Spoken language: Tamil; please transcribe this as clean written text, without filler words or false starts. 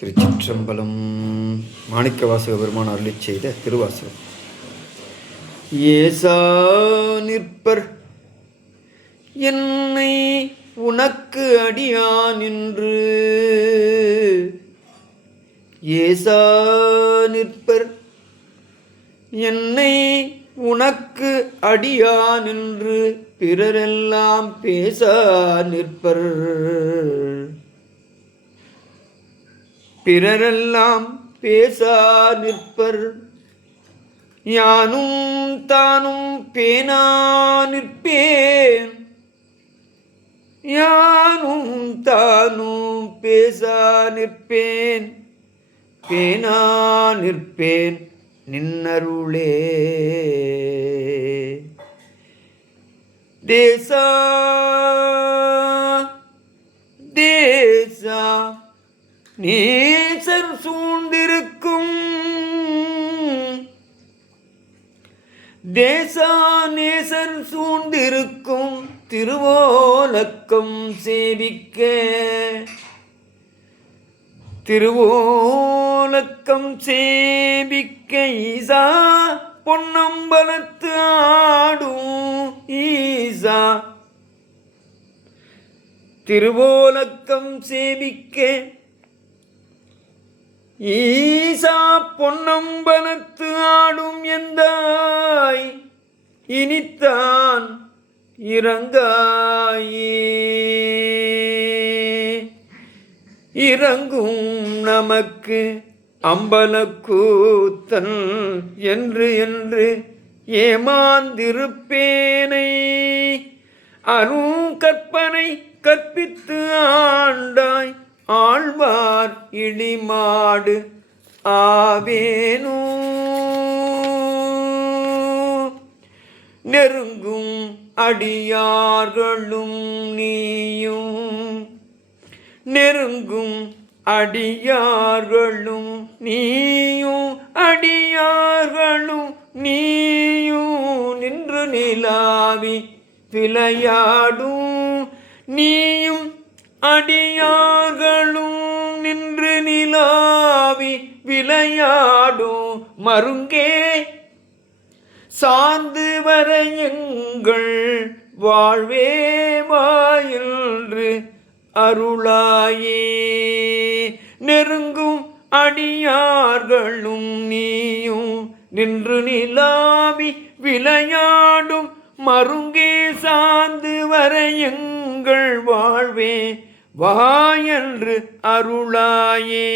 திருச்சிற்றம்பலம். மாணிக்கவாசக பெருமான் அருளிச் செய்த திருவாசகம். ஏசா நிற்பர் என்னை உனக்கு அடியான் என்று. ஏசா நிற்பர் என்னை உனக்கு அடியான் என்று பிறரெல்லாம் பேசா நிற்பர். பிறரெல்லாம் பேசா நிற்பர். யானும் தானும் பேனா நிற்பேன். யானும் தானும் பேசா நிற்பேன். பேனா நிற்பேன் நின்னருளே. தேசா தேசா நேசர் சூழ்ந்திருக்கும். தேசா நேசர் சூழ்ந்திருக்கும் திருவோலக்கம் சேவிக்க. திருவோலக்கம் சேவிக்க ஈசா பொன்னம்பலத்து ஆடும் ஈசா. திருவோலக்கம் சேவிக்க ஈசா பொன்னம்பலத்து ஆடும் எந்தாய் இனித்தான் இறங்காயே. இறங்கும் நமக்கு அம்பலக்கூத்தன் என்று என்று ஏமாந்திருப்பேனை அருங்கற்பனை கற்பித்து ஆண்டாய் ஆழ்வார் இடிமாடு ஆவேனோ. நெருங்கும் அடியார்களும் நீயும். நெருங்கும் அடியார்களும் நீயும். அடியார்களும் நீயும் நின்று நிலாவி விளையாடும். நீயும் அடியார்களும் நின்று நிலாவி விளையாடும் மருங்கே. சார்ந்து வர எங்கள் வாழ்வே வாயின்று அருளாயே. நெருங்கும் அடியார்களும் நீயும் நின்று நிலாவி விளையாடும் மருங்கே. சார்ந்து வர எங்கள் வாழ்வே வாயன்று அருளாயே.